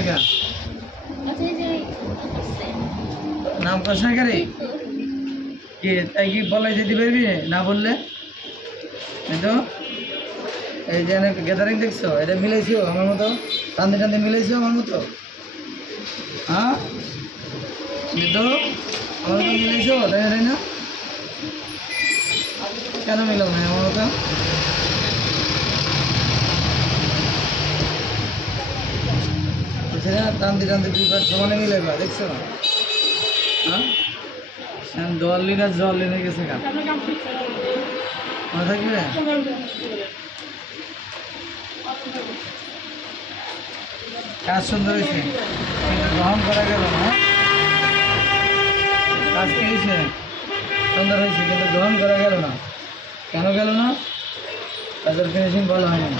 না কেন? নাম কষাকারী কি তাই কি বলে যেতে পারবি না বললে? এই তো এই যে গ্যাদারিং দেখছো, এটা মিলাইছো আমার মতো? টানতে টানতে মিলাইছো আমার মতো? হ্যাঁ তো আমার মতো মিলাইছো, তাই না? কেন মিলাম না আমার মতো? বলছে না টানতে টানতে দুইবার সমানে মিলাইবা, দেখছো? হ্যাঁ জল লিনা জল লিনে গেছে গা মনে থাকবে। কাজ সুন্দর হয়েছে কিন্তু গ্রহণ করা গেল না। কাজ কি হয়েছে? সুন্দর হয়েছে কিন্তু গ্রহণ করা গেল না। কেন গেল না? কাজের ফিনিশিং ভালো হয়নি।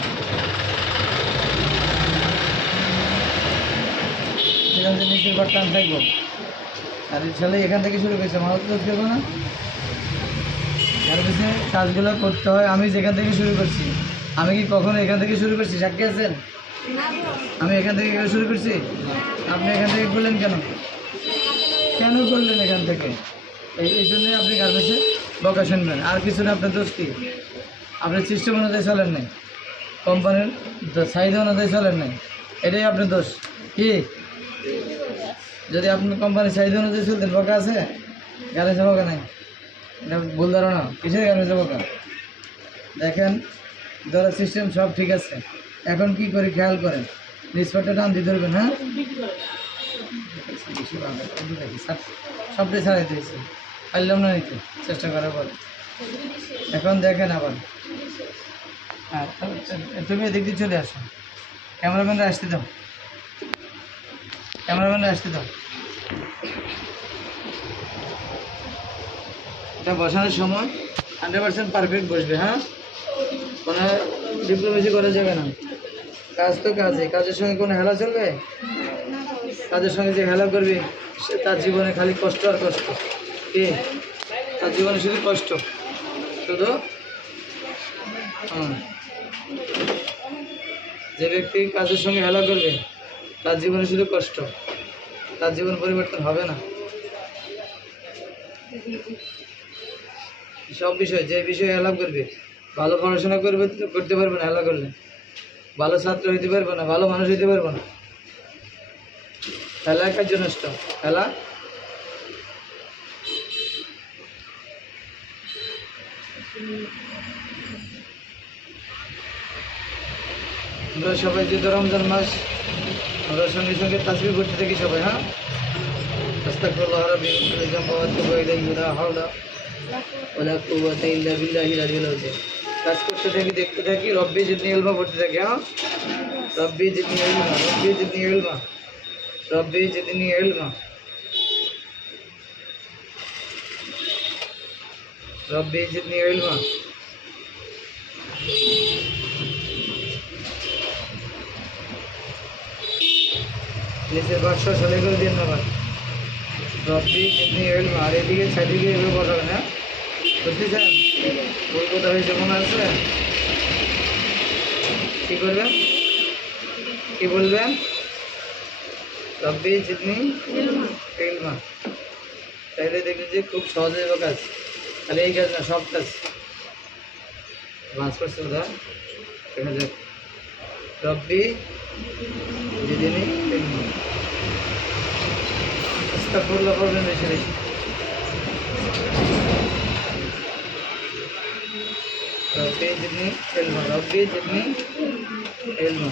সেখান থেকে নিচের বার টান থাকবো আর ছেলে এখান থেকে শুরু করেছে, মানুষ তো করবো না। যার পিছনে কাজগুলো করতে হয় আমি যেখান থেকে শুরু করছি। আমি কি কখনো এখান থেকে শুরু করছি? সাক্ষী আছেন? আমি এখান থেকে শুরু করছি। আপনি এখান থেকে করলেন কেন? কেন করলেন এখান থেকে? এই জন্যই আপনি গার্মেন্টসে বকা শুনবেন, আর কিছু না। আপনার দোষ কি? আপনার সিস্টেম অনুযায়ী চলেন নাই, কোম্পানির চাহিদা অনুযায়ী চলেন নাই, এটাই আপনার দোষ। কি যদি আপনি কোম্পানির চাহিদা অনুযায়ী চলতেন, বকা আছে? গার্মেন্টসে বকা নাই, এটা ভুল ধারণা। কিসের গার্মেন্টসে বকা? দেখেন ধরার সিস্টেম সব ঠিক আছে, এখন কি করে খেয়াল করেন, নিষ্পটটা টান দিয়ে ধরবেন। হ্যাঁ সবটাই ছাড়াই দিয়েছি, পারলাম না নিতে, চেষ্টা করার পরে। এখন দেখেন আবার, হ্যাঁ তুমি এদিক দিয়ে চলে আসো, ক্যামেরাম্যানরা আসতে দাও, ক্যামেরাম্যানরা আসতে দাও। এটা বসানোর সময় 100% পারফেক্ট বসবে। হ্যাঁ কোনো ডিপ্লোমেসি করা যাবে না। কাজ তো কাজে, কাজের সঙ্গে কোনো হেলা চলবে? কাজের সঙ্গে যে হেলা করবে সে তার জীবনে খালি কষ্ট আর কষ্ট। কি তার জীবনে শুধু কষ্ট, শুধু যে ব্যক্তি কাজের সঙ্গে হেলা করবে তার জীবনে শুধু কষ্ট, তার জীবন পরিবর্তন হবে না। সব বিষয়, যে বিষয়ে হেলা করবে, ভালো পড়াশোনা করবে করতে পারবে না হেলা করলে, ভালো ছাত্র হইতে পারবে না, ভালো মানুষ হইতে পারবে না। হেলা কার্য নষ্ট, হেলা। আমরা সবাই যে রমজান মাস, আমরা সঙ্গে সঙ্গে তাসবিহ করতে থাকি সবাই। হ্যাঁ আস্তাগফিরুল্লাহ রাব্বি মিনাল যামবি ওয়া আতুবু ইলাইহি লা হাওলা ওয়ালা কুওয়াতা ইল্লা বিল্লাহিল আলিয়্যিল আযীম। কাজ করতে থাকি, দেখতে থাকি, রব্বি জিদনি ইলমা পড়তে থাকি। হ্যাঁ রব্বি জিদনি ইলমা, রব্বি জিদনি ইলমা, রব্বি জিদনি ইলমা, রব্বি জিদনি ইলমা। নিচের বাক্স সালে করে দিন না ভাই। রব্বি জিদনি ইলমা, আর এদিকে চারিদিকে এভাবে বসাবেন। হ্যাঁ বুঝতে চান? ভুল কথা হয়েছে মনে আছে? কি করবেন? কি বলবেন? রব্বি জিদনি ইলমা। তাইলে দেখবেন যে খুব সহজ হয়ে কাজ। তাহলে এই কাজ না, সব কাজ ভাঁজ করছে ওরা। দেখা যাক রব্বি জিদনি ইলমা। আস্তাগফিরুল্লাহ পড়বেন বেশি বেশি। রব্বি জিদনি ইলমা, রব্বি জিদনি ইলমা।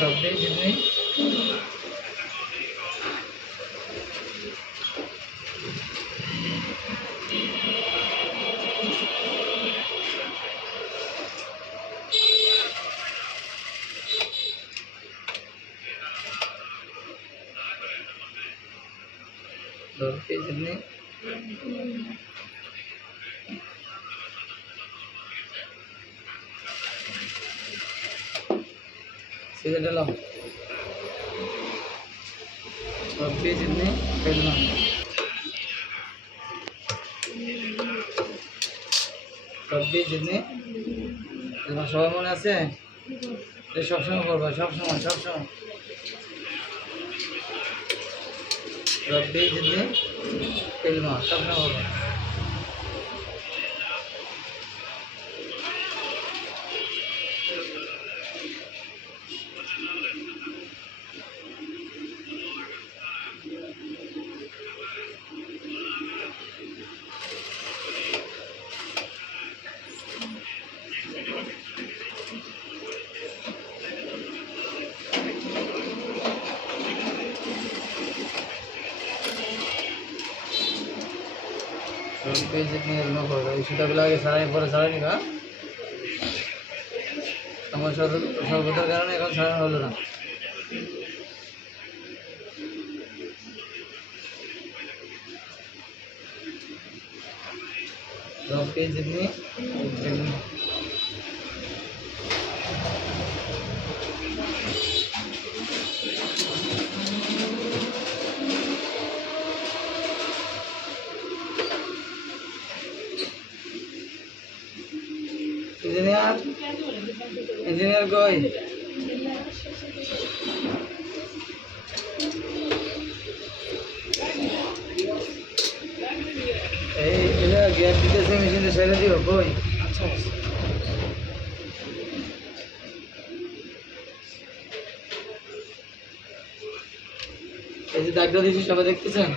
রব্বি জিদনি রব্বি জিদনি সিগারেট লাও। রব্বি জিদনি ইলমা। রব্বি জিদনি এবার সবাই মনে আছে? সবসময় করবা, সবসময় সবসময় রব্বি জিদনি ইলমা সবসময় করবা। রব্বি জিদনি ইলমা করবা, এই সুতাগুলো আগে ছাড়াই পরে ছাড়াই নিবা। আমার সর্বতার কারণে এখন ছাড়ানো হলো না। রব্বি জিদনি ইলমা। ইঞ্জিনিয়ার ইঞ্জিনিয়ার কই? এই এটা গ্যাপ দিতেছে, মেশিনে ছেড়ে দিও কই? এই যে দাগটা দিয়েছি সবাই দেখতেছেন?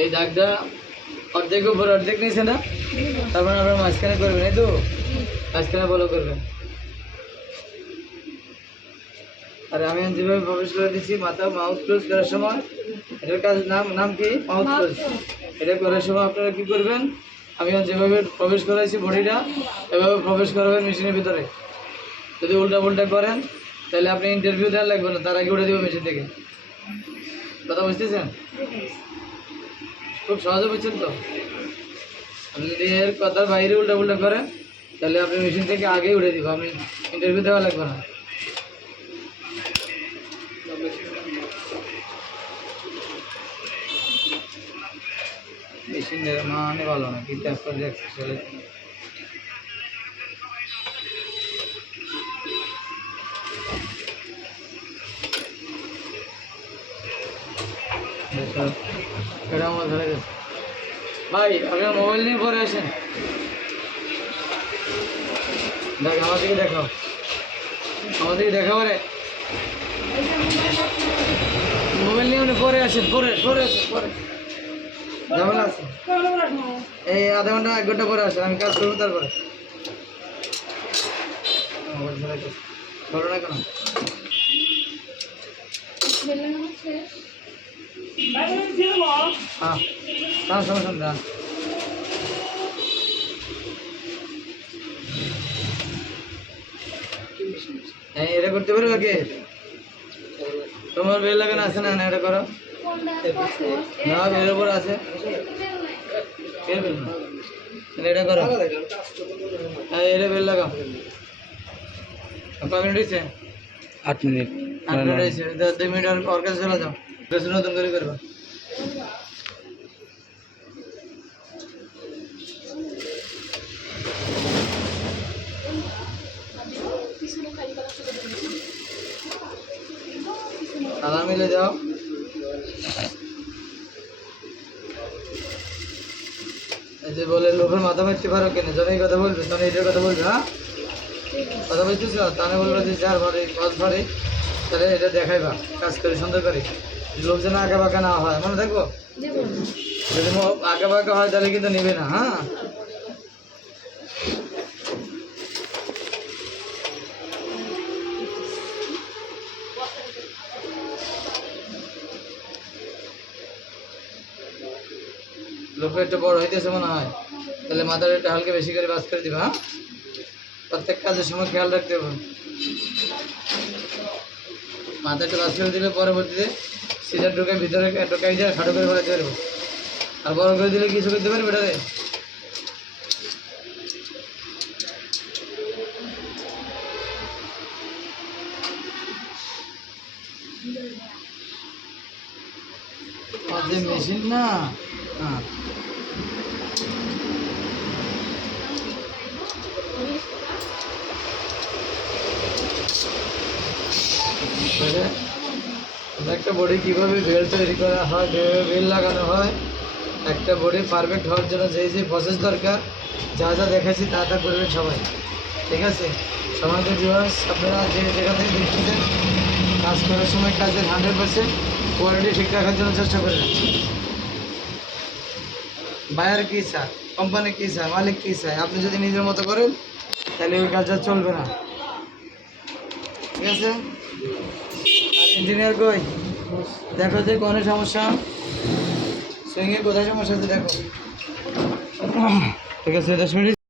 এই দাগটা অর্ধেক উপর অর্ধেক নিয়েছে না? তারপর আপনার মাঝখানে করবেন, এই তো মাঝখানে ফলো করবেন। আর আমি যেভাবে প্রবেশ করে দিচ্ছি, মাথা মাউথ ক্লোজ করার সময়, এটার কাজ নাম কি? Mouth close. এটা করার সময় আপনারা কি করবেন? আমি যেভাবে প্রবেশ করাইছি বডিটা, এভাবে প্রবেশ করাবেন মেশিনের ভিতরে। যদি উল্টা পুল্টা করেন তাহলে আপনি ইন্টারভিউ দেওয়া লাগবে না, তার আগে উঠে দেবো মেশিন থেকে। কথা বুঝতেছেন? খুব সহজে বুঝছেন তো? আপনি যদি এর কথার বাইরে উল্টা পুল্টা করেন তাহলে আপনি মেশিন থেকে আগেই উঠে দিব, আপনি ইন্টারভিউ দেওয়া লাগবে না। মেশিনের মানে ভালো না, কিন্তু একবার দেখছি চলে। এটা আমার ধরে গেছে ভাই, আপনার মোবাইল নিয়ে পরে আসেন। দেখ আমার দিকে দেখাও, আমার দিকে দেখাও রে। মোবাইল নিয়ে উনি পরে আসেন, পরে পরে আসেন, পরে ঝামেলা আছে। এই আধা ঘন্টা 1 ঘন্টা পরে আসেন, আমি কাজ করবো তারপরে। মোবাইল ধরে গেছে, বলো না কেন? হ্যাঁ তার সমস্যা না। হ্যাঁ এটা করতে পারবে কে? তোমার বেল লাগানো আছে না? এটা করো না, বেলের উপর আছে। এটা করো, হ্যাঁ এটা বেল লাগাও। কয় মিনিট হয়েছে? 8 মিনিট। 8 মিনিট হয়েছে, 2 মিনিট আর কাছে চলে যাও, নতুন করে করবা। তালা মিলে যাও। এই যে বলে লোকের মাথা মারতে পারো কেন, যখন এই কথা বলবে তখন এটার কথা বলবে। হ্যাঁ কথা বলছিস, তাহলে বলবে যে 4 ভারে 5 ভারে, তাহলে এটা দেখাইবা কাজ করে সুন্দর করে, লোক যেন আঁকা বাঁকা না হয়, মনে থাকবো। যদি আঁকা বাঁকা হয় তাহলে কিন্তু নেবে না। হ্যাঁ লোক একটু বড় হইতেছে মনে হয়, তাহলে মাথার একটু হালকা বেশি করে বাস করে দিবা। হ্যাঁ প্রত্যেক কাজের সময় খেয়াল রাখতে হবে, মাথা একটু বাস করে দিলে পরবর্তীতে সিজার ঢুকে ভিতরে ঢোকাই দিয়ে খাটো করে ফেলাতে পারবো। আর বড় করে দিলে কিছু করতে পারবে এটারে? যে মেশিন না, হ্যাঁ তাহলে একটা বডি কীভাবে বেল তৈরি করা হয়, কীভাবে বেল লাগানো হয়, একটা বডি পারফেক্ট হওয়ার জন্য যেই যে প্রসেস দরকার, যা যা দেখাচ্ছি তা তা করবেন সবাই। ঠিক আছে, সমাজ ভিউয়ার্স, আপনারা যে যেখান থেকে দেখতেছেন, কাজ করার সময় কাজের 100% কোয়ালিটি ঠিক রাখার জন্য চেষ্টা করবেন। বায়ার কী চায়, কোম্পানি কী চায়, মালিক কী চায়, আপনি যদি নিজের মতো করেন তাহলে ওই কাজটা চলবে না। ঠিক আছে, আর ইঞ্জিনিয়ার কই, দেখো যে কোনো সমস্যা, সুইংয়ের কোথায় সমস্যা আছে দেখো। ঠিক আছে, 10 মিনিট।